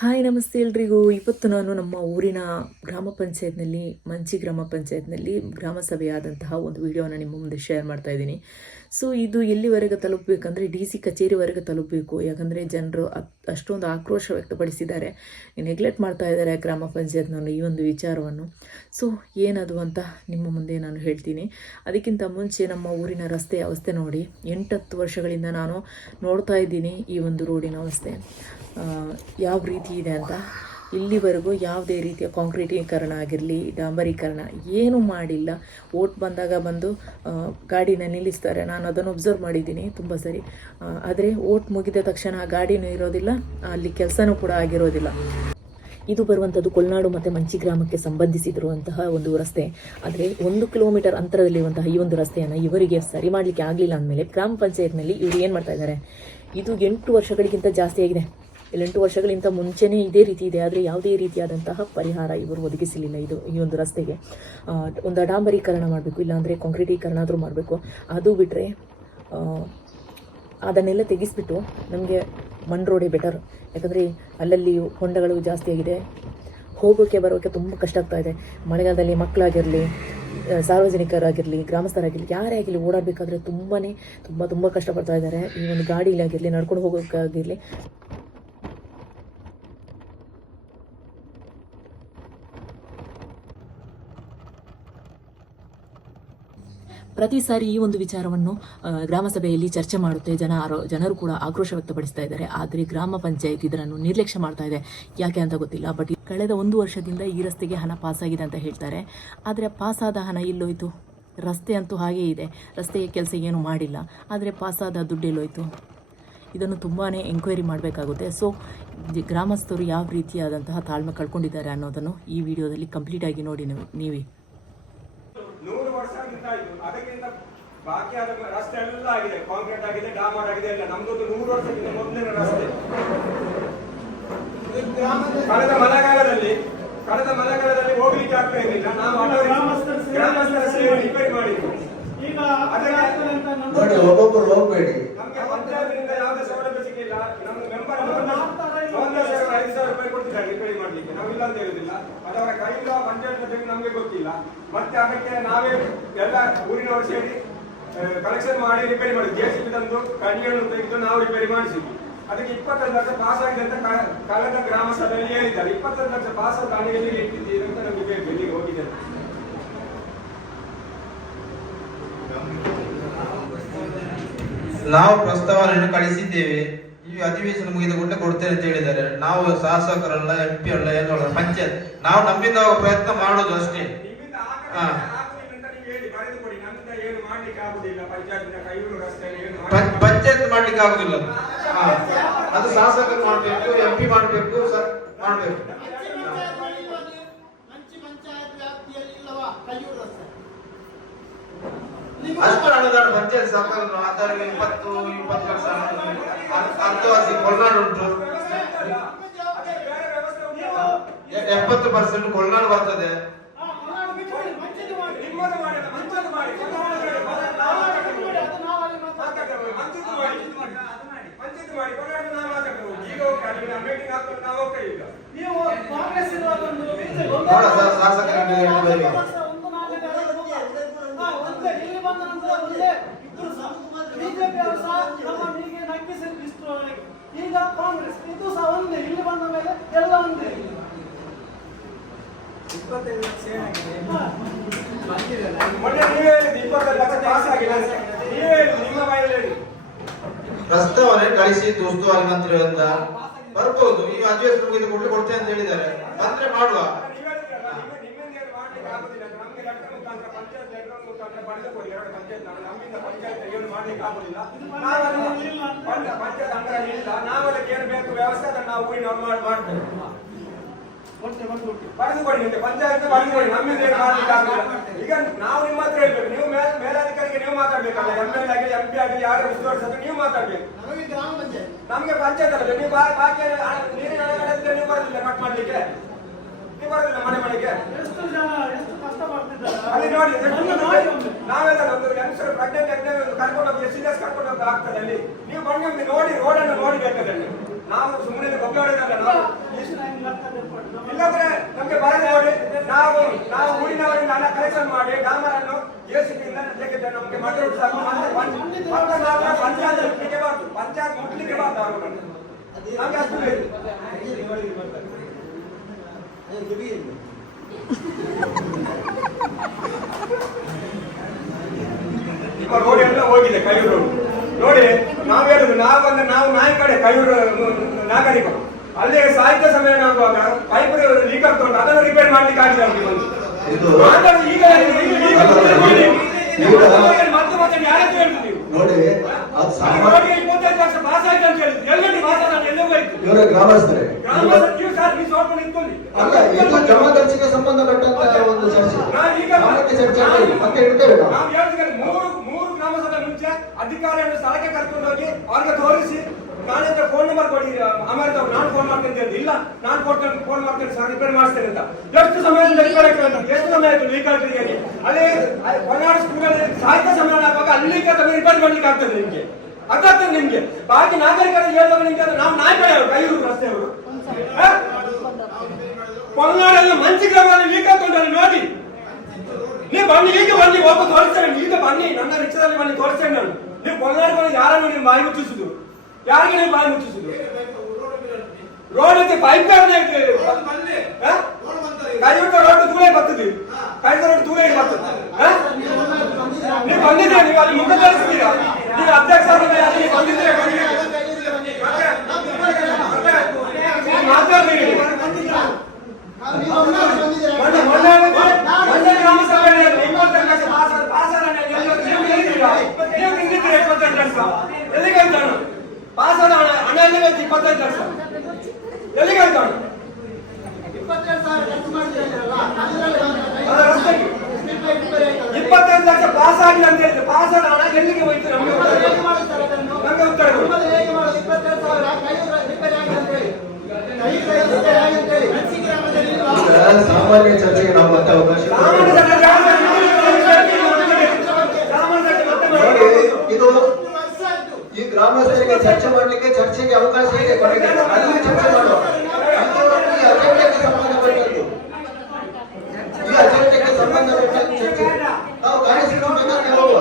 Hi ನಮಸ್ತೆ ಎಲ್ರಿಗೂ. ಇವತ್ತು ನಾನು ನಮ್ಮ ಊರಿನ ಗ್ರಾಮ ಪಂಚಾಯತ್ನಲ್ಲಿ ಮಂಚಿ ಗ್ರಾಮ ಪಂಚಾಯತ್ನಲ್ಲಿ ಗ್ರಾಮ ಸಭೆಯಾದಂತಹ ಒಂದು ವಿಡಿಯೋನ ನಿಮ್ಮ ಮುಂದೆ ಶೇರ್ ಮಾಡ್ತಾ ಇದ್ದೀನಿ. ಸೊ ಇದು ಎಲ್ಲಿವರೆಗೆ ತಲುಪಬೇಕಂದ್ರೆ DC ಕಚೇರಿವರೆಗೆ ತಲುಪಬೇಕು. ಯಾಕಂದರೆ ಜನರು ಅಷ್ಟೊಂದು ಆಕ್ರೋಶ ವ್ಯಕ್ತಪಡಿಸಿದ್ದಾರೆ, ನೆಗ್ಲೆಕ್ಟ್ ಮಾಡ್ತಾ ಇದ್ದಾರೆ ಗ್ರಾಮ ಪಂಚಾಯತ್ನವರು ಈ ಒಂದು ವಿಚಾರವನ್ನು. ಸೊ ಏನದು ಅಂತ ನಿಮ್ಮ ಮುಂದೆ ನಾನು ಹೇಳ್ತೀನಿ. ಅದಕ್ಕಿಂತ ಮುಂಚೆ ನಮ್ಮ ಊರಿನ ರಸ್ತೆ ಅವಸ್ಥೆ ನೋಡಿ. 8-10 ವರ್ಷಗಳಿಂದ ನಾನು ನೋಡ್ತಾ ಇದ್ದೀನಿ ಈ ಒಂದು ರೋಡಿನ ಅವಸ್ಥೆ ಯಾವ ರೀತಿ ಇದೆ ಅಂತ. ಇಲ್ಲಿವರೆಗೂ ಯಾವುದೇ ರೀತಿಯ ಕಾಂಕ್ರೀಟೀಕರಣ ಆಗಿರಲಿ, ಡಾಂಬರೀಕರಣ ಏನೂ ಮಾಡಿಲ್ಲ. ಓಟ್ ಬಂದಾಗ ಬಂದು ಗಾಡಿನ ನಿಲ್ಲಿಸ್ತಾರೆ. ನಾನು ಅದನ್ನು ಒಬ್ಸರ್ವ್ ಮಾಡಿದ್ದೀನಿ ತುಂಬ ಸರಿ. ಆದರೆ ಓಟ್ ಮುಗಿದ ತಕ್ಷಣ ಗಾಡಿನೂ ಇರೋದಿಲ್ಲ, ಅಲ್ಲಿ ಕೆಲಸನೂ ಕೂಡ ಆಗಿರೋದಿಲ್ಲ. ಇದು ಬರುವಂಥದ್ದು ಕೊಲ್ನಾಡು ಮತ್ತು ಮಂಚಿ ಗ್ರಾಮಕ್ಕೆ ಸಂಬಂಧಿಸಿರುವಂತಹ ಒಂದು ರಸ್ತೆ. ಆದರೆ 1 ಕಿಲೋಮೀಟರ್ ಅಂತರದಲ್ಲಿರುವಂತಹ ಈ ಒಂದು ರಸ್ತೆಯನ್ನು ಇವರಿಗೆ ಸರಿ ಮಾಡಲಿಕ್ಕೆ ಆಗಲಿಲ್ಲ ಅಂದಮೇಲೆ ಗ್ರಾಮ ಪಂಚಾಯತ್ನಲ್ಲಿ ಇವರು ಏನು ಮಾಡ್ತಾ ಇದ್ದಾರೆ, ಇದು 8 ವರ್ಷಗಳಿಗಿಂತ ಜಾಸ್ತಿ ಆಗಿದೆ. 8 ವರ್ಷಗಳಿಂದ ಮುಂಚೆನೇ ಇದೇ ರೀತಿ ಇದೆ. ಆದರೆ ಯಾವುದೇ ರೀತಿಯಾದಂತಹ ಪರಿಹಾರ ಇವರು ಒದಗಿಸಲಿಲ್ಲ. ಈ ಒಂದು ರಸ್ತೆಗೆ ಒಂದು ಡಾಂಬರೀಕರಣ ಮಾಡಬೇಕು, ಇಲ್ಲಾಂದರೆ ಕಾಂಕ್ರೀಟೀಕರಣ ಆದರೂ ಮಾಡಬೇಕು. ಅದು ಬಿಟ್ಟರೆ ಅದನ್ನೆಲ್ಲ ತೆಗೆಸಿಬಿಟ್ಟು ನಮಗೆ ಮಣ್ಣು ರೋಡೇ ಬೆಟರ್. ಯಾಕಂದರೆ ಅಲ್ಲಲ್ಲಿ ಹೊಂಡಗಳು ಜಾಸ್ತಿ ಆಗಿದೆ, ಹೋಗೋಕ್ಕೆ ಬರೋಕ್ಕೆ ತುಂಬ ಕಷ್ಟ ಆಗ್ತಾ ಇದೆ. ಮಳೆಗಾಲದಲ್ಲಿ ಮಕ್ಕಳಾಗಿರಲಿ, ಸಾರ್ವಜನಿಕರಾಗಿರಲಿ, ಗ್ರಾಮಸ್ಥರಾಗಿರಲಿ, ಯಾರೇ ಆಗಿರಲಿ ಓಡಾಡಬೇಕಾದ್ರೆ ತುಂಬ ಕಷ್ಟಪಡ್ತಾ ಇದ್ದಾರೆ. ಈ ಒಂದು ಗಾಡಿಲಾಗಿರಲಿ, ನಡ್ಕೊಂಡು ಹೋಗೋಕ್ಕಾಗಿರಲಿ. ಪ್ರತಿ ಸಾರಿ ಈ ಒಂದು ವಿಚಾರವನ್ನು ಗ್ರಾಮ ಸಭೆಯಲ್ಲಿ ಚರ್ಚೆ ಮಾಡುತ್ತೆ. ಜನರು ಕೂಡ ಆಕ್ರೋಶ ವ್ಯಕ್ತಪಡಿಸ್ತಾ ಇದ್ದಾರೆ. ಆದರೆ ಗ್ರಾಮ ಪಂಚಾಯತ್ ಇದನ್ನು ನಿರ್ಲಕ್ಷ್ಯ ಮಾಡ್ತಾ ಇದೆ. ಯಾಕೆ ಅಂತ ಗೊತ್ತಿಲ್ಲ. ಬಟ್ ಕಳೆದ 1 ವರ್ಷದಿಂದ ಈ ರಸ್ತೆಗೆ ಹಣ ಪಾಸಾಗಿದೆ ಅಂತ ಹೇಳ್ತಾರೆ. ಆದರೆ ಪಾಸಾದ ಹಣ ಎಲ್ಲೋಯ್ತು? ರಸ್ತೆ ಅಂತೂ ಹಾಗೇ ಇದೆ, ರಸ್ತೆಯ ಕೆಲಸ ಏನೂ ಮಾಡಿಲ್ಲ. ಆದರೆ ಪಾಸಾದ ದುಡ್ಡು ಎಲ್ಲೋಯ್ತು? ಇದನ್ನು ತುಂಬಾ ಎಂಕ್ವೈರಿ ಮಾಡಬೇಕಾಗುತ್ತೆ. ಸೊ ಗ್ರಾಮಸ್ಥರು ಯಾವ ರೀತಿಯಾದಂತಹ ತಾಳ್ಮೆ ಕಳ್ಕೊಂಡಿದ್ದಾರೆ ಅನ್ನೋದನ್ನು ಈ ವಿಡಿಯೋದಲ್ಲಿ ಕಂಪ್ಲೀಟಾಗಿ ನೋಡಿ ನೀವೇ. 100 ವರ್ಷಕ್ಕಿಂತ ಆಯ್ತು. ಅದಕ್ಕಿಂತ ಬಾಕಿ ಆದ ರಸ್ತೆ ಎಲ್ಲ ಆಗಿದೆ, ಕಾಂಕ್ರೀಟ್ ಆಗಿದೆ, ಡಾಮರ್ ಆಗಿದೆ ಎಲ್ಲ. ನಮ್ದು 100 ವರ್ಷಕ್ಕಿಂತ ಮೊದಲಿನ ರಸ್ತೆ. ಕಳೆದ ಮಳೆಗಾಲದಲ್ಲಿ ಹೋಗ್ಲಿಕ್ಕೆ ಆಗ್ತಾ ಇರಲಿಲ್ಲ. ನಾವು ಗ್ರಾಮಸ್ಥರ ಸೇರಿ ರಿಪೇರಿ ಮಾಡಿದ್ವಿ. ಈಗ ನೋಡಿ, ಒಬ್ಬೊಬ್ಬರು ಹೋಗ್ಬೇಡಿ. ನಮ್ಗೆ ಪಂಚಾಯತ್ನಿಂದ ಯಾವುದೇ ಸೌಲಭ್ಯ ಸಿಕ್ಕಿಲ್ಲ. ನಮ್ಮ ಮೆಂಬರ್ 5,000 ರೂಪಾಯಿ ಕೊಡ್ತಿದ್ದಾರೆ ರಿಪೇರಿ ಮಾಡ್ಲಿಕ್ಕೆ. ನಾವಿಲ್ಲ ಅಂತ ಹೇಳುದಿಲ್ಲ, ಅದವರ ಕೈಯಿಂದ ಪಂಚಾಯತ್ ಬಗ್ಗೆ ನಮ್ಗೆ ಗೊತ್ತಿಲ್ಲ. ಮತ್ತೆ ಅದಕ್ಕೆ ನಾವೇ ಎಲ್ಲ ಊರಿನವರು ಸೇರಿ ಕಲೆಕ್ಷನ್ ಮಾಡಿ ರಿಪೇರಿ ಮಾಡಿದ್ವಿ. JCB ತಂದು ಕಣಿಗಳನ್ನು ತೆಗೆದು ನಾವು ರಿಪೇರಿ ಮಾಡಿಸಿದ್ವಿ. ಅದಕ್ಕೆ 25 ಲಕ್ಷ ಪಾಸ್ ಆಗಿದೆ ಅಂತ ಕಳೆದ ಗ್ರಾಮ ಸಭೆಯಲ್ಲಿ ಹೇಳಿದ್ದಾರೆ. 25 ಲಕ್ಷ ಪಾಸ್ ಆದ ಹಣೆಯಲ್ಲಿ ಇಟ್ಟಿದ್ದೀರಿ ಅಂತ ನಮಗೆ ಬೇಕು. ಇಲ್ಲಿಗೆ ಹೋಗಿದೆ. ನಾವು ಪ್ರಸ್ತಾವನೆಯನ್ನು ಕಳಿಸಿದ್ದೇವೆ. ಈ ಅಧಿವೇಶನ ಮುಗಿದ ಕೂಡಲೇ ಕೊಡ್ತೇನೆ ಅಂತ ಹೇಳಿದ್ದಾರೆ. ನಾವು ಶಾಸಕರಲ್ಲ, MP ಅಲ್ಲ, ಏನಲ್ಲ, ಪಂಚಾಯತ್ ನಾವು ನಮ್ಮಿಂದ ಪ್ರಯತ್ನ ಮಾಡೋದು ಅಷ್ಟೇ. ಪಂಚಾಯತ್ ಮಾಡ್ಲಿಕ್ಕೆ ಆಗುದಿಲ್ಲ. ಅದು ಶಾಸಕರು ಮಾಡಬೇಕು, MP ಮಾಡಬೇಕು, ಮಾಡಬೇಕು. ಅಷ್ಟು ಅನುದಾನ ಪಂಚಾಯತ್ ಸಾಕಾಗ ಆಧಾರ 20 ಲಕ್ಷ ಅರ್ಥವಾಸಿ ಕೊಲ್ನಾಡು ಉಂಟು. 70% ಕೊಲ್ನಾಡು ಬರ್ತದೆ. ಶಾಸಕರಿಗೆ ಈಗ ಕಾಂಗ್ರೆಸ್ ಇದು ಸಹ ಒಂದೇ. ಇಲ್ಲಿ ಬಂದ ಮೇಲೆ ಎಲ್ಲ ಒಂದೇ. 25 ಲಕ್ಷ ಏನಾಗಿದೆ? ಮೊನ್ನೆ ನೀವೇ ಹೇಳಿದ್ದು 25 ಲಕ್ಷ ಪಾಸ್ ಆಗಿಲ್ಲ. ನೀವೇ ಹೇಳಿದ್ದು, ನಿಮ್ಮ ಬಾಯಲ್ಲಿ ಹೇಳಿ. ಪ್ರಸ್ತಾವನೆ ಕಳಿಸಿ ಉಸ್ತುವಾರಿ ಮಂತ್ರಿಗಳಿಂದ ಬರ್ಬೋದು. ಈಗ ಅಧಿವೇಶನ ಮುಗಿದ ಕೂಡಲೇ ಕೊಡ್ತೇನೆ ಅಂತ ಹೇಳಿದ್ದಾರೆ. ಬಂದ್ರೆ ಮಾಡುವ. ನಾವದಕ್ಕೆ ಏನು ಬೇಕು ವ್ಯವಸ್ಥೆ ಅದನ್ನು ನಾವು ಊರಿನವ್ರು ಮಾಡ್ತೇವೆ. ಬರೆದುಕೊಡಿ, ಪಂಚಾಯತ್ ಬರೆದುಕೊಡಿ. ನಮ್ಮಿಂದ ಏನು ಮಾಡ್ಲಿಕ್ಕೆ ಆಗುದಿಲ್ಲ. ಈಗ ನಾವು ನಿಮ್ಮ ಹತ್ರ ಹೇಳ್ಬೇಕು. ನೀವು ಮೇಲಾಧಿಕಾರಿಗೆ ನೀವು ಮಾತಾಡ್ಬೇಕಲ್ಲ. MLA ಆಗಲಿ, MP ಆಗಲಿ, ಯಾರು ವಿಶ್ವಾಸ ನೀವು ಮಾತಾಡ್ಬೇಕು. ನಮ್ಗೆ ಪಂಚಾಯತ್ ಅಲ್ಲ. ನೀವು ಬಾಕಿ ನೀರಿನ ಹಣಗಳಿದ್ರೆ ನೀವು ಬರೋದಿಲ್ಲ ಕಟ್ ಮಾಡ್ಲಿಕ್ಕೆ. ನೀವು ಬರೋದಿಲ್ಲ ಮನೆಗೆ. ಅಲ್ಲಿ ನೋಡಿ, ನಾವೆಲ್ಲ ಒಂದು ಯಂಗ್ಸ್ಟರ್ ಪ್ರೆಗ್ನೆಂಟ್ ಕರ್ಕೊಂಡು ಹೋಗಿ ಸೀರಿಯಸ್ ಕರ್ಕೊಂಡು ಹೋಗಿ ಆಗ್ತದೆ. ಅಲ್ಲಿ ನೀವು ಬಂದು ನೋಡಿ ರೋಡನ್ನು ನೋಡಿ ಬೇಕಾದ್ರೆ ನಾವು ಸುಮ್ಮನೆ ಗೊಬ್ಬರ ನಾವು ಇಷ್ಟು ನಮಗೆ ಬರೆದು ಕೊಡಿ. ನಾವು ಊರಿನವರಿಂದ ಹಣ ಕಲೆಕ್ಷನ್ ಮಾಡಿ ಡಾಮರನ್ನು ಜೆಸಿಬಿಯಿಂದ ನಮಗೆ ಮಣ್ಣು ಪಂಚಾಯತ್ ಮುಟ್ಲಿಕ್ಕೆ ಬಾರ್ದು, ಪಂಚಾಯತ್ ಮುಟ್ಲಿಕ್ಕೆ ಬಾರ್ದು ಅವರನ್ನು. ನಮಗೆ ಅಷ್ಟು ಬೇಕು. ನಿಮ್ಮ ರೋಡ್ ಎಲ್ಲ ಹೋಗಿದೆ, ಕೈಯೂರು ರೋಡ್ ನೋಡಿ. ನಾವು ಹೇಳುದು ನಾವು ನಾಯಿ ಕಡೆ ಕೈಯೂರು ನಾಗರಿಕರು. ಅಲ್ಲಿ ಸಾಹಿತ್ಯ ಸಮ್ಮೇಳನ ಆಗುವಾಗ ಪೈಪ್ ಲೀಕ್ ಆಗ್ತುಂಟು, ಅದನ್ನು ರಿಪೇರ್ ಮಾಡ್ಲಿಕ್ಕೆ ಆಗಿದೆ ನಮಗೆ ಬಂದು. ಮತ್ತೆ ಯಾರದ್ದು ಹೇಳ್ತೀವಿ ನೀವು ನೋಡಿ. ರೋಡ್ಗೆ 25 ಲಕ್ಷ ಪಾಸ್ ಆಯ್ತು ಅಂತ ಹೇಳಿದ್ರು. ಎಲ್ಲೆಲ್ಲಿ ಪಾಸ್ ಆದ ಎಲ್ಲೋ ಹೋಯ್ತು. ಇವರ ಗ್ರಾಮಸ್ಥರೇ ನೀವು ಸರ್ ನೀವು ಸ್ವಲ್ಪ ನಿಂತ್ಕೊಳ್ಳಿ. ಅಲ್ಲ, ಇದು ಜಮಾದರ್ಶಿಗೆ ಸಂಬಂಧಪಟ್ಟಂತ ಒಂದು ಚರ್ಚೆ. ಚರ್ಚೆ ಮತ್ತೆ ಇಡ್ತೇವೆ ನಾವು. ನಾವು ಹೇಳ್ತೀವಿ ಮೂರು ಗ್ರಾಮಸಭೆ ಮುಂಚೆ ಅಧಿಕಾರಿಯನ್ನು ಸ್ಥಳಕ್ಕೆ ಕರ್ಕೊಂಡು ಹೋಗಿ ಅವ್ರಿಗೆ ತೋರಿಸಿ ನಾಳೆ ಫೋನ್ ನಂಬರ್ ಕೊಡಿ ಅಮರ್ತ, ನಾನು ಫೋನ್ ಮಾಡ್ತೇನೆ ಅಂತ. ಇಲ್ಲ ನಾನು ಫೋನ್ ಮಾಡ್ತೇನೆ ಸರ್, ರಿಪೇರ್ ಮಾಡಿಸ್ತೇನೆ ಅಂತ. ಎಷ್ಟು ಸಮಯದಿಂದ ಎಷ್ಟು ಸಮಯ ಆಯ್ತು ಲೀಕ್ ಆಗ್ತದೆ. ಅಲ್ಲಿ ಹೊನ್ನಾಡು ಸ್ಕೂಲಲ್ಲಿ ಸಾಹಿತ್ಯ ಸಮ್ಮೇಳನ ಆಗುವಾಗ ಅಲ್ಲಿ ರಿಪೇರ್ ಮಾಡ್ಲಿಕ್ಕೆ ಆಗ್ತದೆ ನಿಮ್ಗೆ, ಅದಾಗ್ತದೆ ನಿಮ್ಗೆ. ಬಾಕಿ ನಾಗರಿಕರಿಗೆ ಹೇಳಿದಾಗ ನಿಮ್ಗೆ ನಾವು ನಾಯಿ ಕಡೆ ಅವರು ಕೈಯೂರು ರಸ್ತೆಯವರು ಹೊನ್ನಾಡಲ್ಲಿ ಮಂಚಿ ಗ್ರಾಮದಲ್ಲಿ ಲೀಕ್ ಆಗ್ತುಂಟಲ್ಲಿ ನೋಡಿ. ನೀವು ಬನ್ನಿ, ಈಗ ಬನ್ನಿ, ವಾಪಸ್ ತೋರಿಸ್ತೇನೆ. ಈಗ ಬನ್ನಿ, ನನ್ನ ರಿಕ್ಷಾದಲ್ಲಿ ಬನ್ನಿ, ತೋರಿಸ್ತೇನೆ ನಾನು. ನೀವು ಹೊನ್ನಾಡ್ಕೊಂಡು ಯಾರನ್ನು ನೀವು ಬಾಯಿ ಮುಚ್ಚಿಸುದು? ಯಾರಿಗೆ ನೀವು ಬಾಯಿ ಮುಚ್ಚಿಸುದು? ರೋಡ್ ಐತೆ, ಪೈಪ್ ಕೈಯುಟ ರೋಡ್ ದೂರ ಬರ್ತದೆ, ಕೈದ ರೋಡ್ ದೂರ ಬರ್ತದೆ. ನೀವು ಬಂದಿದ್ದೀರಾ, ನೀವು ಅಲ್ಲಿ ಮುಖ ತೋರಿಸ್ತೀರಾ? ನೀವು ಅಧ್ಯಕ್ಷ ಅಲ್ಲಿ ಬಂದಿದ್ದೀರಾ? ಮಾತಾಡ್ತೀರಿ ಮೊನ್ನೆ ಗ್ರಾಮ ಸಭೆಯಲ್ಲಿ 25 ಲಕ್ಷ ನೀವು ನಿಂತಿದ್ದೀರಾ 25 ಲಕ್ಷ ಎಲ್ಲಿಗಾಯ್ತು ಹಣ? ಪಾಸ್ ಆದ ಹಣ ಎಲ್ಲಿಗಾಯ್ತು? 25 ಲಕ್ಷ ಎಲ್ಲಿಗಾಯ್ತು ಹಣ? 25 ಲಕ್ಷ ಪಾಸ್ ಆಗಿದೆ ಅಂತ ಹೇಳಿದ್ರೆ ಪಾಸ್ ಆದ ಹಣ ಎಲ್ಲಿಗೆ ಹೋಯ್ತು? ನಮಗೆ ಉತ್ತರ ಸಾಮಾನ್ಯ ಚರ್ಚೆಗೆ ನಾವು ಮತ್ತೆ ಅವಕಾಶ. ಇದು ಈ ಗ್ರಾಮಸ್ಥರಿಗೆ ಚರ್ಚೆ ಮಾಡ್ಲಿಕ್ಕೆ ಚರ್ಚೆಗೆ ಅವಕಾಶ ಇದೆ. ಕೊನೆಗೆ ಅಲ್ಲಿ ಚರ್ಚೆ ಮಾಡುವ ಈ ಅಜೆಂಡಕ್ಕೆ ಸಂಬಂಧಪಟ್ಟದ್ದು, ಈ ಅಜೆಂಡಕ್ಕೆ ಸಂಬಂಧಪಟ್ಟ ಚರ್ಚೆ ನಾವು ಕಾರ್ಯಸೂಚಿ ಹೋಗುವ.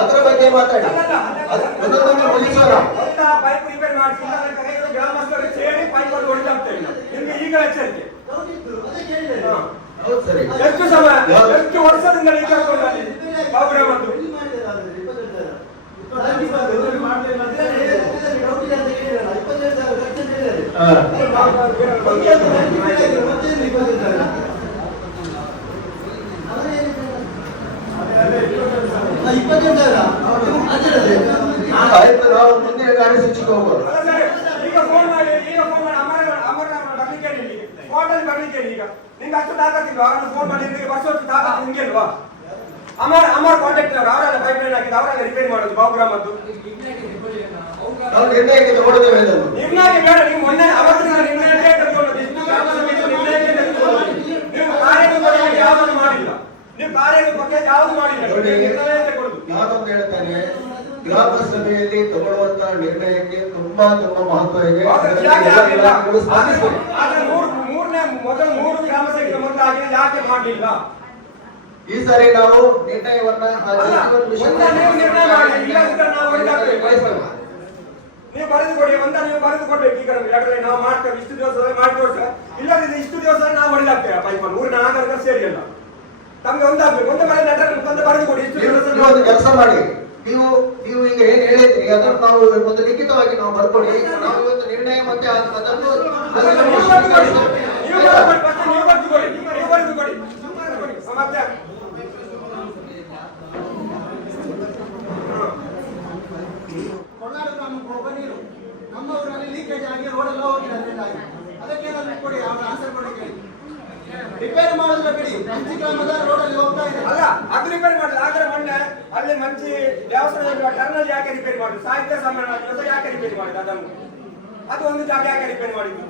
ಅದರ ಬಗ್ಗೆ ಮಾತಾಡಿ, ಒಂದೊಂದನ್ನು ಮುಗಿಸೋಣ. ಪೈಪ್ ರಿಪೇರ್ ಮಾಡಿಸಿ ಗ್ರಾಮಸ್ಥರು ಸೇರಿ ಪೈಪ್ ಅಲ್ಲಿ ಹೊಡಿತಾಗ್ತೇವೆ ನಿಮ್ಗೆ ಈಗ ಎಚ್ಚರಿಕೆ. ಸರಿ, ಎಷ್ಟು ಸಮಯ ಎಷ್ಟು ವರ್ಷದಿಂದ ಲೀಕ್ ಆಗ್ತದೆ ಬಾಬುರಾಮದ್ದು? ಆಯ್ತು, ನಾವು ಮುಂದಿನ ಕಾರ್ಯಸೂಚಿಗೆ ಹೋಗೋದು. ಈಗ ಫೋನ್ ಮಾಡಿ ಅಮರ ಬರ್ಲಿಕ್ಕೆ ಸ್ಪಾಟಲ್ಲಿ ಬರ್ಲಿಕ್ಕೆ ಈಗ ನಿಮ್ಗೆ ಅಷ್ಟು ತಾಕತ್ತಿಲ್ವಾ? ಅವರನ್ನು ಫೋನ್ ಮಾಡಿ ನಿಮಗೆ ವರ್ಷ ತಾಕತ್ತು ನಿಮ್ಗೆ ಅಲ್ವಾ? ಅಮರ್ ಕಾಂಟ್ಯಾಕ್ಟ್ ಅವರೆಲ್ಲ ಪೈಪ್ ಲೈನ್ ಹಾಕಿದ್ದು ಅವರೆಲ್ಲ ರಿಪೇರಿ ಮಾಡೋದು ಬಾಬುಗ್ರಾಮದ್ದು. ನಾವು ನಿರ್ಣಯಕ್ಕೆ ತಗೊಳ್ಳೋದೇ ನಿರ್ಣಯ ಬೇಡ. ನೀವು ಮೊನ್ನೆ ಅವತ್ತಿನ ನಿರ್ಣಯಕ್ಕೆ ತಗೊಳ್ಳೋದು. ಇಷ್ಟು ಗ್ರಾಮ ಸಮಿತಿ ನಿರ್ಣಯಕ್ಕೆ ತಗೊಳ್ಳೋದು. ನೀವು ಕಾರ್ಯರೂಪಕ್ಕೆ ಯಾವುದು ಮಾಡಿಲ್ಲ, ನೀವು ಕಾರ್ಯರೂಪಕ್ಕೆ ಯಾವುದು ಮಾಡಿಲ್ಲ, ನಿರ್ಣಯ ತಗೊಳ್ಳೋದು. ನಾನೊಂದು ಹೇಳ್ತೇನೆ, ಗ್ರಾಮ ಸಭೆಯಲ್ಲಿ ತಗೊಳ್ಳುವಂತಹ ನಿರ್ಣಯಕ್ಕೆ ತುಂಬಾ ಮಹತ್ವ ಇದೆ. ಮೊದಲು 3 ಗ್ರಾಮ ಸಭೆಗೆ ಮುಂದಾಗಿ ಯಾಕೆ ಮಾಡಲಿಲ್ಲ? ಈ ಸಾರಿ ನಾವು ನಿರ್ಣಯವನ್ನ ನೀವು ಬರೆದು ಕೊಡಿ. ನೀವು ಬರೆದು ಕೊಡ್ಬೇಕು. ಈಗ ಯಾಕಂದ್ರೆ ನಾವು ಮಾಡ್ತೇವೆ, ಇಷ್ಟು ದಿವಸ ಮಾಡಿ ತೋರಿಸ, ಇಲ್ಲದಿದ್ರೆ ಇಷ್ಟು ದಿವಸ ನಾವು ಹೊಡೆದಾಗ್ತೇವೆ ಪೈಪಲ್ಲಿ. ಊರಿನ ನಾಗರಿಕರು ಸೇರಿ ಅಲ್ಲ, ತಮ್ಗೆ ಒಂದಾಗ್ಬೇಕು. ಒಂದು ಮನೆ ಒಂದು ಬರೆದು ಕೊಡಿ. ಇಷ್ಟು ದಿವಸ ಒಂದು ಕೆಲಸ ಮಾಡಿ. ನೀವು ಈಗ ಏನ್ ಹೇಳಿದ್ರಿ ಅದನ್ನು ನಾವು ಒಂದು ಲಿಖಿತವಾಗಿ ನಾವು ಬರ್ಕೊಡಿ. ನಾವು ಇವತ್ತು ನಿರ್ಣಯ ಮತ್ತೆ ಅದನ್ನು ಮತ್ತೆ ಹೊನ್ನಾಡು ಗ್ರಾಮಕ್ಕೆ ಹೋಗುವ ನೀರು ನಮ್ಮ ಊರಲ್ಲಿ ಲೀಕೇಜ್ ಆಗಿ ರೋಡ್ ಎಲ್ಲ ಹೋಗಿದೆ. ಅದಕ್ಕೇನಾದ್ರು ಕೊಡಿ, ಅವರ ಆನ್ಸರ್ ಕೊಡಿ. ಕೇಳಿ ರಿಪೇರಿ ಮಾಡೋದ್ರ ಬಿಡಿ. ಮಂಚಿ ಗ್ರಾಮದ ರೋಡ್ ಅಲ್ಲಿ ಹೋಗ್ತಾ ಇದೆ. ಅಲ್ಲ, ಅದು ರಿಪೇರಿ ಮಾಡಿಲ್ಲ. ಆದ್ರೆ ಮೊನ್ನೆ ಅಲ್ಲಿ ಮಂಚಿ ದೇವಸ್ಥಾನದ ಟರ್ನಲ್ ಯಾಕೆ ರಿಪೇರಿ ಮಾಡಿದ್ರು? ಸಾಹಿತ್ಯ ಸಮ್ಮೇಳನ ದಿವಸ ಯಾಕೆ ರಿಪೇರಿ ಮಾಡಿದ್ರು? ಅದು ಒಂದು ಜಾಗ ಯಾಕೆ ರಿಪೇರಿ ಮಾಡಿದ್ರು?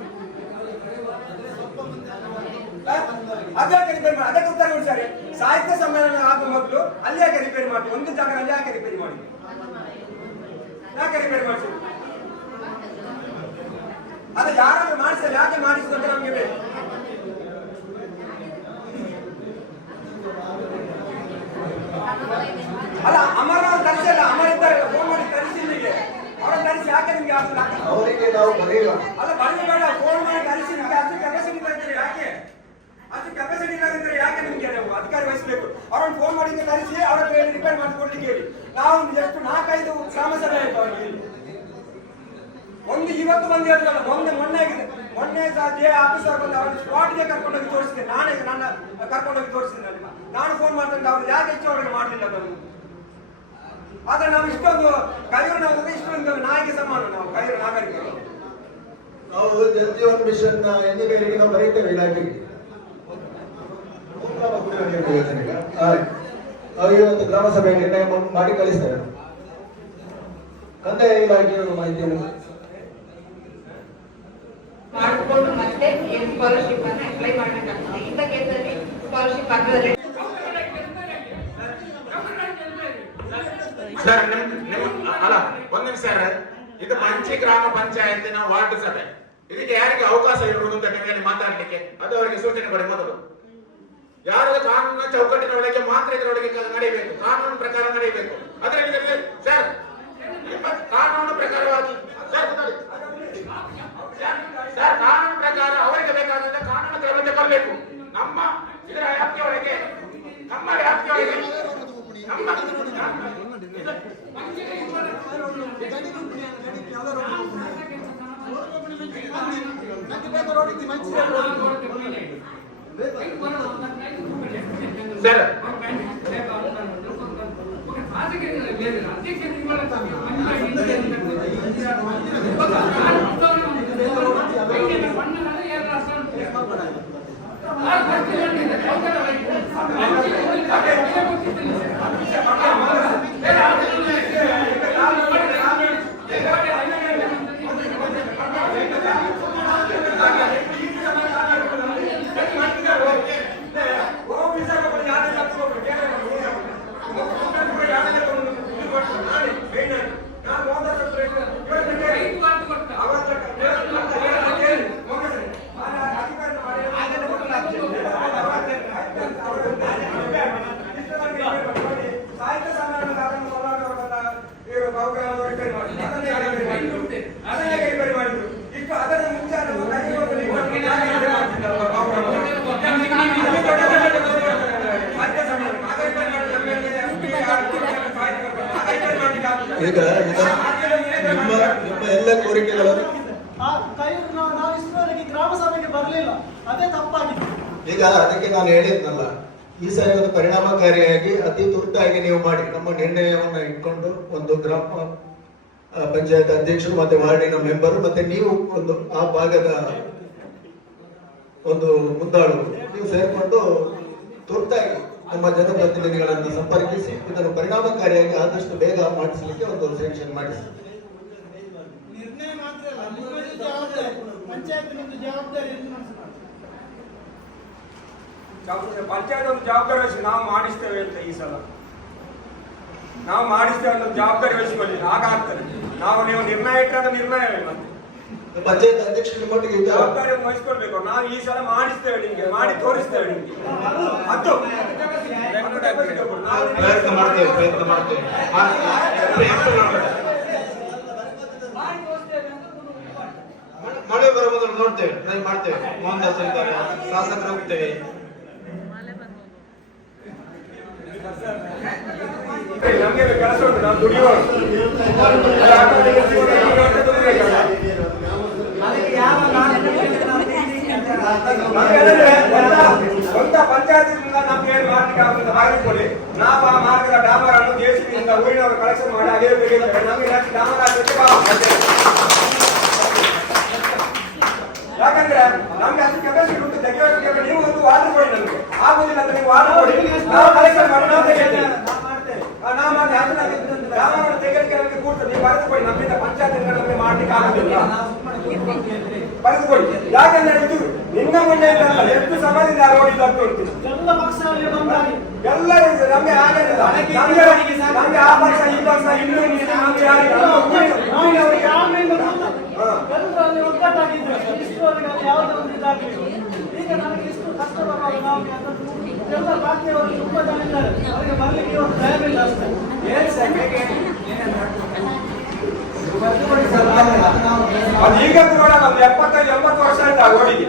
ಅದಕ್ಕೆ ರಿಪೇರಿ ಮಾಡಿ, ಅದಕ್ಕೆ ಉತ್ತರ ನೋಡಿ ಸರಿ. ಸಾಹಿತ್ಯ ಸಮ್ಮೇಳನ ಆಗುವ ಮೊದಲು ಅಲ್ಲಿ ಯಾಕೆ ರಿಪೇರಿ ಮಾಡಿದ್ರು? ಒಂದು ಜಾಗದಲ್ಲಿ ಯಾಕೆ ರಿಪೇರಿ ಮಾಡಿದ್ರು? ಯಾಕೆ ರಿಪೇರಿ ಮಾಡಿಸಿದ್ರು? ಅದು ಯಾರಾದ್ರೂ ಮಾಡಿಸಿದ್ರೆ ಯಾಕೆ ಮಾಡಿಸಿದ್ರು ಅಂತ ನಮ್ಗೆ ಬೇಕು. ಅಲ್ಲ ಅಮರವ್ರು ತರಿಸಿಲ್ಲ, ಅಮರ ಇದ್ದಾರೆ, ಫೋನ್ ಮಾಡಿ ತರಿಸಿ ಇಲ್ಲಿಗೆ. ಅವ್ರನ್ನ ತರಿಸಿ ಯಾಕೆ ನಿಮ್ಗೆ ಆಗ್ತದೆ? ಅವರಿಗೆ ನಾವು ಬರೆಯುವ ಅಲ್ಲ ಬರಲಿ ಬೇಡ, ಫೋನ್ ಮಾಡಿ ತರಿಸಿ. ನಿಮ್ಗೆ ಅಷ್ಟು ಕೆಪಾಸಿಟಿ ಇಲ್ಲದಿದ್ರೆ ಯಾಕೆ? ಅಷ್ಟು ಕೆಪಾಸಿಟಿ ಇಲ್ಲದಿದ್ರೆ ಯಾಕೆ ನಿಮ್ಗೆ ನಾವು ಅಧಿಕಾರಿ ವಹಿಸಬೇಕು? ಅವ್ರನ್ನ ಫೋನ್ ಮಾಡಿ ತರಿಸಿ, ಅವ್ರ ರಿಪೇರ್ ಮಾಡಿಕೊಡ್ಲಿಕ್ಕೆ ಹೇಳಿ. ನಾವು ಎಷ್ಟು 4-5 ಗ್ರಾಮ ಸಭೆ ಆಯ್ತು ಅವ್ರಿಗೆ ಇಲ್ಲಿ. ಒಂದು ಇವತ್ತು ಬಂದು ಹೇಳ್ತಲ್ಲ, ಮೊನ್ನೆ ಆಗಿದೆ. ಮೊನ್ನೆ ಜೆ ಆಫೀಸರ್ ಬಂದು ಅವ್ರನ್ನ ಸ್ಪಾಟ್ಗೆ ಕರ್ಕೊಂಡೋಗಿ ತೋರಿಸಿದೆ. ನಾನೇ ನನ್ನ ಕರ್ಕೊಂಡೋಗಿ ತೋರಿಸಿದೆ. ನಾನು ಫೋನ್ ಮಾಡ್ತಂತ ಅವ್ರು ಯಾಕೆ ಹೆಚ್ಚು ಅವ್ರಿಗೆ ಮಾಡಲಿಲ್ಲ ಬಂದು. ಆದ್ರೆ ನಾವು ಇಷ್ಟೊಂದು ಕೈಯೂರು ಇಷ್ಟೊಂದು ನಾಯಿಗೆ ಸಮಾನ. ನಾವು ಕೈಯೂರು ನಾಗರಿಕರು. ನಾವು ಜಲ್ ಜೀವನ್ ಮಿಷನ್ ಎಂಜಿನಿಯರಿಂಗ್ ನಾವು ಬರೀತೇವೆ ಇಲಾಖೆಗೆ. ಅವರಿಗೆ ಒಂದು ಗ್ರಾಮ ಸಭೆ ನಿರ್ಣಯ ಮಾಡಿ ಕಳಿಸ್ತೇವೆ. ಕಂದಾಯ ಇಲಾಖೆಯವರು ಮಾಹಿತಿಯನ್ನು ಮಾಡಿಕೊಂಡು ಮತ್ತೆ ಸ್ಕಾಲರ್ಶಿಪ್ ಅನ್ನು ಅಪ್ಲೈ ಮಾಡಬೇಕಾಗ್ತದೆ. ಇಂಥ ಕೇಸಲ್ಲಿ ಸ್ಕಾಲರ್ಶಿಪ್ ಆಗ್ತದೆ. ಸರ್ ಅಲ್ಲ ಒಂದ್ ನಿಮಿಷ ಸರ್, ಇದು ಮಂಚಿ ಗ್ರಾಮ ಪಂಚಾಯತಿನ ವಾರ್ಡ್ ಸಭೆ. ಇದಕ್ಕೆ ಯಾರಿಗೆ ಅವಕಾಶ ಇರುವುದು ಅಂತ ನೀವೇನು ಮಾತಾಡ್ಲಿಕ್ಕೆ ಅದು ಅವರಿಗೆ ಸೂಚನೆ ಕೊಡಿ. ಮೊದಲು ಯಾರು ಕಾನೂನಿನ ಚೌಕಟ್ಟಿನ ಒಳಗೆ ಮಾತ್ರ ಇದರೊಳಗೆ ನಡೆಯಬೇಕು, ಕಾನೂನು ಪ್ರಕಾರ ನಡೆಯಬೇಕು. ಅದರಲ್ಲಿ ಸರ್ ಕಾನೂನು ಪ್ರಕಾರವಾಗಿ ಸರ್ ಕಾನೂನು ಪ್ರಕಾರ ಅವರಿಗೆ ಬೇಕಾದಂತ ಕಾನೂನು ಕ್ರಮ ತಗೊಳ್ಬೇಕು. ನಮ್ಮ ಇದರ ವ್ಯಾಪ್ತಿಯೊಳಗೆ ನಮ್ಮ ವ್ಯಾಪ್ತಿಯೊಳಗೆ ಸರ್ ಈಗ ನಿಮ್ಮ ಎಲ್ಲ ಕೋರಿಕೆಗಳನ್ನು ನಾವು ಇಷ್ಟರವರೆಗೆ ಗ್ರಾಮ ಸಭೆಗೆ ಬರಲಿಲ್ಲ, ಅದೇ ತಪ್ಪಾಗಿದೆ. ಈಗ ಅದಕ್ಕೆ ನಾನು ಹೇಳಿದ್ನಲ್ಲ, ಈ ಸಾರಿ ಒಂದು ಪರಿಣಾಮಕಾರಿಯಾಗಿ ಅತಿ ತುರ್ತಾಗಿ ನೀವು ಮಾಡಿ. ನಮ್ಮ ನಿರ್ಣಯವನ್ನ ಇಟ್ಕೊಂಡು ಒಂದು ಗ್ರಾಮ ಪಂಚಾಯತ್ ಅಧ್ಯಕ್ಷರು ಮತ್ತೆ ವಾರ್ಡಿನ ಮೆಂಬರು ಮತ್ತೆ ನೀವು ಒಂದು ಆ ಭಾಗದ ಒಂದು ಮುಂದಾಳು ನೀವು ಸೇರ್ಕೊಂಡು ತುರ್ತಾಗಿ ನಮ್ಮ ಜನಪ್ರತಿನಿಧಿಗಳನ್ನು ಸಂಪರ್ಕಿಸಿ ಇದನ್ನು ಪರಿಣಾಮಕಾರಿಯಾಗಿ ಆದಷ್ಟು ಬೇಗ ಮಾಡಿಸಲಿಕ್ಕೆ ಒಂದು ಸೆಕ್ಷನ್ ಮಾಡಿಸಿ. ನಿರ್ಣಯ ಮಾತ್ರ ಅಲ್ಲ, ನಿಮ್ಮದು ಜವಾಬ್ದಾರಿ, ಪಂಚಾಯತ್ ನಿಮ್ದು ಜವಾಬ್ದಾರಿ. ಪಂಚಾಯತ್ ಒಂದು ಜವಾಬ್ದಾರಿ ವಹಿಸಿ ನಾವು ಮಾಡಿಸ್ತೇವೆ ಅಂತ ಈ ಸಲ ನಾವು ಮಾಡಿಸ್ತೇವೆ ಅಂತ ಜವಾಬ್ದಾರಿ ವಹಿಸಿಕೊಳ್ಳಿ. ಆಗಾಗ್ತದೆ. ನೀವು ನಿರ್ಣಯ ಇಟ್ಟರೆ ನಿರ್ಣಯವೇ. ಮತ್ತೆ ಪಂಚಾಯತ್ ಅಧ್ಯಕ್ಷರ ಮಟ್ಟಿಗೆ ಜವಾಬ್ದಾರಿ ವಹಿಸ್ಕೊಳ್ಬೇಕು. ನಾವು ಈ ಸಲ ಮಾಡಿಸ್ತೇವೆ, ನಿಮ್ಗೆ ಮಾಡಿ ತೋರಿಸ್ತೇವೆ. ನಿಮ್ಗೆ ಅದು ಪ್ರಯತ್ನ ಮಾಡ್ತೇವೆ ಮಳೆ ಬರೋ ಮೊದಲು ನೋಡ್ತೇವೆ, ಟ್ರೈ ಮಾಡ್ತೇವೆ. ಮೋಹನ್ ದಾಸ್ ಇದ್ದಾರೆ, ಶಾಸಕರು ಹೋಗ್ತೇವೆ. ನಮ್ಗೆ ಕೆಲಸ ಉಂಟು, ನಾವು ದುಡಿಯೋರು. ಸ್ವಂತ ಪಂಚಾಯತಿನಿಂದ ನಮ್ಗೆ ಏನು ಮಾಡ್ಲಿಕ್ಕೆ ಆಗುತ್ತದೆ ಮಾಡಿಕೊಳ್ಳಿ. ನಾವು ಆ ಮಾರ್ಗದ ಡಾಮರ್ ಅನ್ನು ದೇಶದಿಂದ ಊರಿನವರು ಕಲೆಕ್ಷನ್ ಮಾಡಿ ಅದೇ ತೆಗೆಯುತ್ತೇವೆ. ನಮಗೆ ಡಾಮರ್ ಹಾಕಲಿಕ್ಕೆ ಯಾಕಂದ್ರೆ ನಮ್ಗೆ ಅಷ್ಟು ಕೆಪಾಸಿಟಿ ಉಂಟು ತೆಗೆಯೋಕೆ. ನೀವು ಒಂದು ವಾರ್ಡ್ ಕೊಡಿ, ನಮ್ಗೆ ಆಗುದಿಲ್ಲ ಅಂತ ನೀವು ವಾರ್ಡ್ ಕೊಡಿ, ನಾವು ಕಲೆಕ್ಷನ್ ಮಾಡಿ ನಾವು ತೆಗೆಯುತ್ತೇವೆ. ನಾವು ಮಾಡಿ ಡಾಮರ್ ತೆಗೆಯಲಿಕ್ಕೆ ನಮಗೆ ಕೂಡ್ತದೆ. ನೀವು ಬರೆದು ಕೊಡಿ, ನಮ್ಮಿಂದ ಪಂಚಾಯತ್ ನಮಗೆ ಮಾಡ್ಲಿಕ್ಕೆ ಆಗುದಿಲ್ಲ, ಬರೆದು ಕೊಡಿ. ಯಾಕಂದ್ರೆ ಇದು ನಿನ್ನ ಮುಂದೆ ಎಷ್ಟು ಸಮಯದಿಂದ ರೋಡ್ ಉಂಟು. ಎಲ್ಲ ಪಕ್ಷ ಬಂದಾಗಿ ಎಲ್ಲರೂ ನಮ್ಗೆ ಆಗಲಿಲ್ಲ. ನಮ್ಗೆ ಆ ಪಕ್ಷ ಈ ಪಕ್ಷ ಇನ್ನೂ ನಮ್ಗೆ ಅದು ಈಗ ಕೂಡ ಒಂದು 75-80 ವರ್ಷ ಆಯ್ತು ಆ ರೋಡಿಗೆ.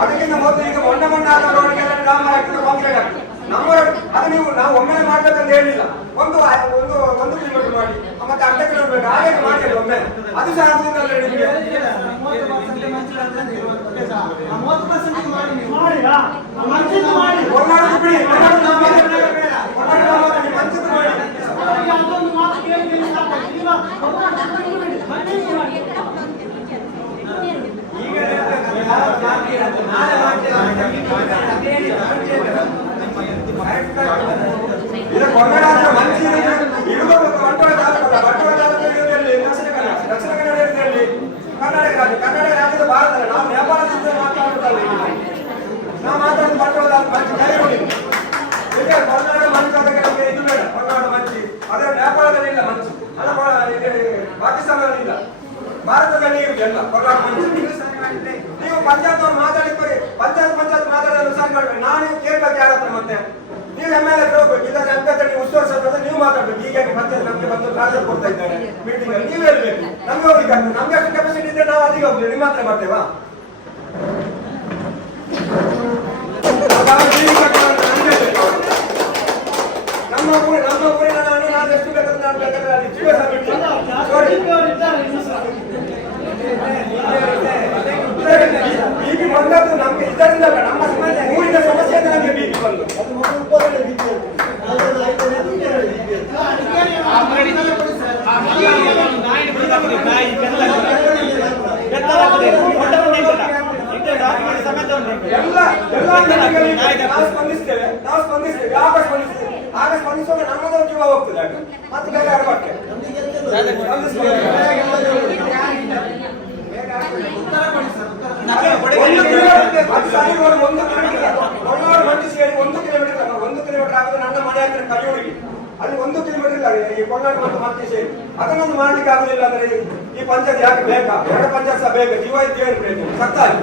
ಅದಕ್ಕಿಂತ ಮೊದಲು ಈಗ ಮೊನ್ನೆ ಆದ ರೋಡ್ಗೆಲ್ಲ ಡಾಮರ್ ಹಾಕಿದ್ರೆ ಕಾಂಕ್ರೀಟ್ ಆಗ್ತದೆ. ನಮ್ಮ ಅದು ನಾವು ಒಮ್ಮೆ ಮಾಡ್ಬೇಕಂತ ಹೇಳಿಲ್ಲ, ಒಂದು ಕಿಲೋಮೀಟರ್ ಮಾಡಿ ಮತ್ತೆ ಅರ್ಧ ಕಿಲೋಮೀಟರ್ ಹಾಗೆ ಮಾಡಿಲ್ಲ ಒಮ್ಮೆ. ಅದು ಸಹ ಆಗುದಿಲ್ಲ ನಿಮಗೆ. 30% ಮಾಡಿ ನೀವು ಹೊರನಾಡು ಬಿಡಿ, ಹೊರನಾಡು ನಾವು ಮಂಚಿದ್ದು ಮಾಡಿ. ಇದು ಹೊರನಾಡು ಮಂಚಿ ಇರುವುದು ಬಂಟ್ವಾಳ ತಾಲೂಕಲ್ಲ. ಬಂಟ್ವಾಳ ತಾಲೂಕು ಇರುವುದರಲ್ಲಿ ದಕ್ಷಿಣ ಕನ್ನಡ ಇರುವುದರಲ್ಲಿ ಕರ್ನಾಟಕ ರಾಜ್ಯದ ಭಾರತ. ನಾವು ವ್ಯಾಪಾರದಿಂದ ಮಾತಾಡುತ್ತಲ್ಲ, ನಾವು ಮಾತಾಡೋದು ಬಂಟ್ವಾಳ ತಾಲೂಕು ಮಂಚಿ ಕರೆ ನೋಡಿ. ಈಗ ಹೊರನಾಡು ಮಂಚಿ ಅದಕ್ಕೆ ನಮಗೆ ಇದು ಬೇಡ. ಹೊರನಾಡು ಮಂಚಿ ಅದೇ ವ್ಯಾಪಾರದಲ್ಲಿ ಇಲ್ಲ ಮಂಚಿ, ಅಲ್ಲ ಪಾಕಿಸ್ತಾನದಲ್ಲಿ ಇಲ್ಲ, ಭಾರತದಲ್ಲಿ ಇರುವುದೆಲ್ಲ ಹೊರನಾಡು ಮಂಚಿ. ನೀವು ಪಂಚಾಯತ್ ಮಾತಾಡಿದ್ರಿ, ಪಂಚಾಯತ್ ಮಾತಾಡೋದು ಸಾಕು. ನಾನು ಕೇಳ್ಬೇಕು ಯಾರ ಹತ್ರ, ಮತ್ತೆ ನೀವು MLA ಹೋಗ್ಬೇಕು. ಇಲ್ಲ ನೀವು ಉಸ್ತುವಾರಿ ಸಭೆ ನೀವು ಮಾತಾಡ್ಬೇಕು. ಈಗ ಪಂಚಾಯತ್ ನಮಗೆ ಬಂದು ಟ್ರಾನ್ಸ್ಫರ್ ಕೊಡ್ತಾ ಇದ್ದಾರೆ ಮೀಟಿಂಗ್ ಅಲ್ಲಿ, ನೀವು ಹೇಳ್ಬೇಕು. ನಮ್ಗೆ ಹೋಗ್ಲಿಕ್ಕೆ ನಮ್ಗೆ ಅಷ್ಟು ಕೆಪಾಸಿಟಿ ಇದ್ರೆ ನಾವು ಅಲ್ಲಿಗೆ ಹೋಗ್ತೀವಿ, ನಿಮ್ಮ ಹತ್ರ ಬರ್ತೇವಾ? ನಮ್ಮ ಊರಿನ ನಾನು ಎಷ್ಟು ಬೇಕಾದ್ರೆ ನಾನು ಬೇಕಾದ್ರೆ ಅಲ್ಲಿ ಜೀವ ಬಿಪಿ ಬಂದದ್ದು ನಮ್ಗೆ ಇದರಿಂದ ನಮ್ಮ ಊರಿನ ಸಮಸ್ಯೆ ನಮಗೆ ಬಿಪಿ ಬಂದು ನಾವು ಸ್ಪಂದಿಸ್ತೇವೆ. ಆಗ ಸ್ಪಂದಿಸುವಾಗ ನಮ್ಮದು ಜೀವ ಹೋಗ್ತದೆ. ಮತ್ತೆ ಬೇರೆ ಯಾರ ಬಗ್ಗೆ ಮಂದಿ ಸೇರಿ 1 ಕಿಲೋಮೀಟರ್ 1 ಕಿಲೋಮೀಟರ್ ಆಗುತ್ತೆ. ನನ್ನ ಮನೆ ಹತ್ರ ಕಲಿಯೋರಿಗೆ ಅಲ್ಲಿ 1 ಕಿಲೋಮೀಟರ್ ಇಲ್ಲ ಈ ಕೊಳ್ಳಾಡು ಮತ್ತು ಮಂದಿ ಸೇರಿ. ಅದನ್ನೊಂದು ಮಾಡ್ಲಿಕ್ಕೆ ಆಗುದಿಲ್ಲ ಅಂದ್ರೆ ಈ ಪಂಚಾಯತ್ ಯಾಕೆ ಬೇಕಾ? 2 ಪಂಚಾಯತ್ ಸಹ ಬೇಕಾ? ಜೀವ ಇದ್ದೇನು ಬೇಕು ಸತ್ತಾಗಿ.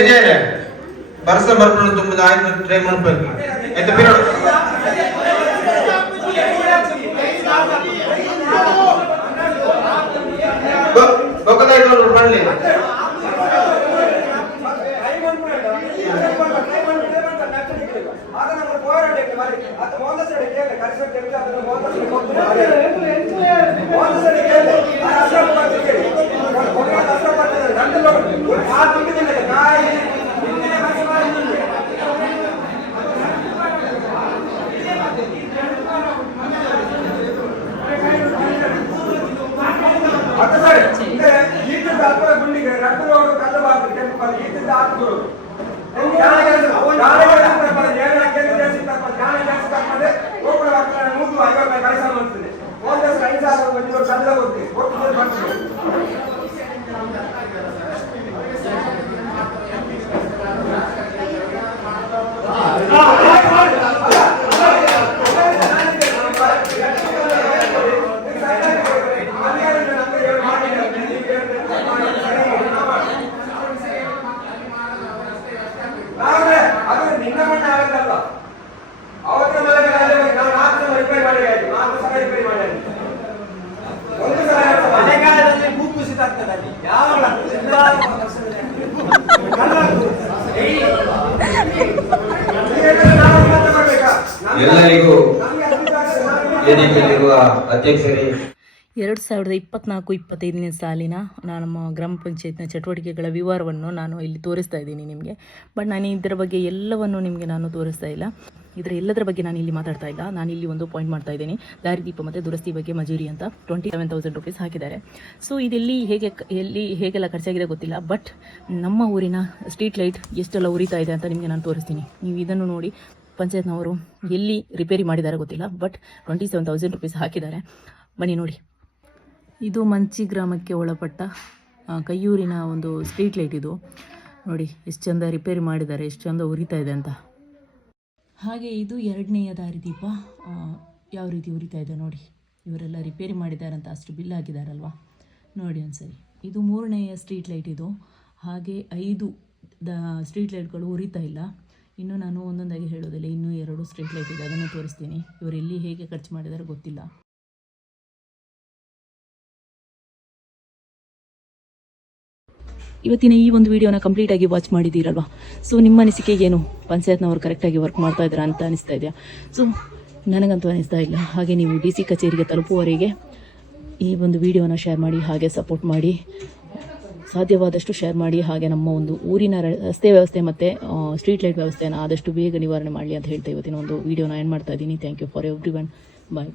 ವಿಜಯ್ ಬರ್ಸ ಬರ್ಕೊಂಡು ತುಂಬದ ಆಯ್ತು ಟ್ರೈ ಮಾಡ್ಬೇಕು. ಆಯ್ತು ಬಿಡು. ಗೊತ್ತಾಯ್ತು ಬನ್ನಿ. ಗುಂಡಿಗೆ ರಕ್ತರೋಡು ಕಲ್ಲಬಾರ್ದು ಕೆಂಪು ಈತಿಂದ ಹಾಕುಗಳು ಎಲ್ಲರಿಗೂ ವೇದಿಕೆಯಲ್ಲಿರುವ ಅಧ್ಯಕ್ಷರೇ, 2024-25ನೇ ಸಾಲಿನ ನಮ್ಮ ಗ್ರಾಮ ಪಂಚಾಯತ್ನ ಚಟುವಟಿಕೆಗಳ ವಿವರವನ್ನು ನಾನು ಇಲ್ಲಿ ತೋರಿಸ್ತಾ ಇದ್ದೀನಿ ನಿಮಗೆ. ಬಟ್ ನಾನು ಇದರ ಬಗ್ಗೆ ಎಲ್ಲವನ್ನು ನಿಮಗೆ ನಾನು ತೋರಿಸ್ತಾ ಇಲ್ಲ. ಇದರ ಎಲ್ಲದರ ಬಗ್ಗೆ ನಾನು ಇಲ್ಲಿ ಮಾತಾಡ್ತಾ ಇಲ್ಲ. ನಾನು ಇಲ್ಲಿ ಒಂದು ಪಾಯಿಂಟ್ ಮಾಡ್ತಾ ಇದ್ದೀನಿ. ದಾರಿದೀಪ ಮತ್ತು ದುರಸ್ತಿ ಬಗ್ಗೆ ಮಜೂರಿ ಅಂತ 27,000 ರೂಪೀಸ್ ಹಾಕಿದ್ದಾರೆ. ಸೊ ಇದೆಲ್ಲಿ ಹೇಗೆಲ್ಲ ಖರ್ಚಾಗಿದೆ ಗೊತ್ತಿಲ್ಲ. ಬಟ್ ನಮ್ಮ ಊರಿನ ಸ್ಟ್ರೀಟ್ ಲೈಟ್ ಎಷ್ಟೆಲ್ಲ ಉರಿತಾ ಇದೆ ಅಂತ ನಿಮಗೆ ನಾನು ತೋರಿಸ್ತೀನಿ. ನೀವು ಇದನ್ನು ನೋಡಿ. ಪಂಚಾಯತ್ನವರು ಎಲ್ಲಿ ರಿಪೇರಿ ಮಾಡಿದ್ದಾರೆ ಗೊತ್ತಿಲ್ಲ. ಬಟ್ 27,000 ರೂಪೀಸ್ ಹಾಕಿದ್ದಾರೆ. ಬನ್ನಿ ನೋಡಿ. ಇದು ಮಂಚಿ ಗ್ರಾಮಕ್ಕೆ ಒಳಪಟ್ಟ ಕೈಯೂರಿನ ಒಂದು ಸ್ಟ್ರೀಟ್ ಲೈಟ್. ಇದು ನೋಡಿ ಎಷ್ಟು ಚಂದ ರಿಪೇರಿ ಮಾಡಿದ್ದಾರೆ, ಎಷ್ಟು ಚಂದ ಉರಿತಾ ಇದೆ ಅಂತ. ಹಾಗೆ ಇದು 2ನೇಯ ದಾರಿದೀಪ ಯಾವ ರೀತಿ ಉರಿತಾ ಇದೆ ನೋಡಿ. ಇವರೆಲ್ಲ ರಿಪೇರಿ ಮಾಡಿದ್ದಾರೆ ಅಂತ ಅಷ್ಟು ಬಿಲ್ ಹಾಕಿದಾರಲ್ವಾ, ನೋಡಿ ಒಂದ್ಸರಿ. ಇದು 3ನೇಯ ಸ್ಟ್ರೀಟ್ ಲೈಟ್ ಇದು. ಹಾಗೆ 5 ಸ್ಟ್ರೀಟ್ ಲೈಟ್ಗಳು ಉರಿತಾ ಇಲ್ಲ. ಇನ್ನು ನಾನು ಒಂದೊಂದಾಗಿ ಹೇಳೋದಿಲ್ಲ. ಇನ್ನೂ 2 ಸ್ಟ್ರೀಟ್ ಲೈಟ್ ಇದೆ, ಅದನ್ನು ತೋರಿಸ್ತೀನಿ. ಇವರೆಲ್ಲಿ ಹೇಗೆ ಖರ್ಚು ಮಾಡಿದ್ದಾರೆ ಗೊತ್ತಿಲ್ಲ. ಇವತ್ತಿನ ಈ ಒಂದು ವಿಡಿಯೋನ ಕಂಪ್ಲೀಟಾಗಿ ವಾಚ್ ಮಾಡಿದ್ದೀರಲ್ವಾ. ಸೊ ನಿಮ್ಮ ಅನಿಸಿಕೆ ಏನು? ಪಂಚಾಯತ್ನವರು ಕರೆಕ್ಟಾಗಿ ವರ್ಕ್ ಮಾಡ್ತಾ ಇದ್ದಾರೆ ಅಂತ ಅನಿಸ್ತಾ ಇದೆಯಾ? ಸೊ ನನಗಂತೂ ಅನಿಸ್ತಾ ಇಲ್ಲ. ಹಾಗೆ ನೀವು DC ಕಚೇರಿಗೆ ತಲುಪುವವರೆಗೆ ಈ ಒಂದು ವಿಡಿಯೋನ ಶೇರ್ ಮಾಡಿ, ಹಾಗೆ ಸಪೋರ್ಟ್ ಮಾಡಿ, ಸಾಧ್ಯವಾದಷ್ಟು ಶೇರ್ ಮಾಡಿ. ಹಾಗೆ ನಮ್ಮ ಒಂದು ಊರಿನ ರಸ್ತೆ ವ್ಯವಸ್ಥೆ ಮತ್ತು ಸ್ಟ್ರೀಟ್ ಲೈಟ್ ವ್ಯವಸ್ಥೆನ ಆದಷ್ಟು ಬೇಗ ನಿವಾರಣೆ ಮಾಡಲಿ ಅಂತ ಹೇಳ್ತಾ ಇವತ್ತಿನ ಒಂದು ವಿಡಿಯೋನ ಎಂಡ್ ಮಾಡ್ತಾ ಇದ್ದೀನಿ. Thank you for every one. Bye.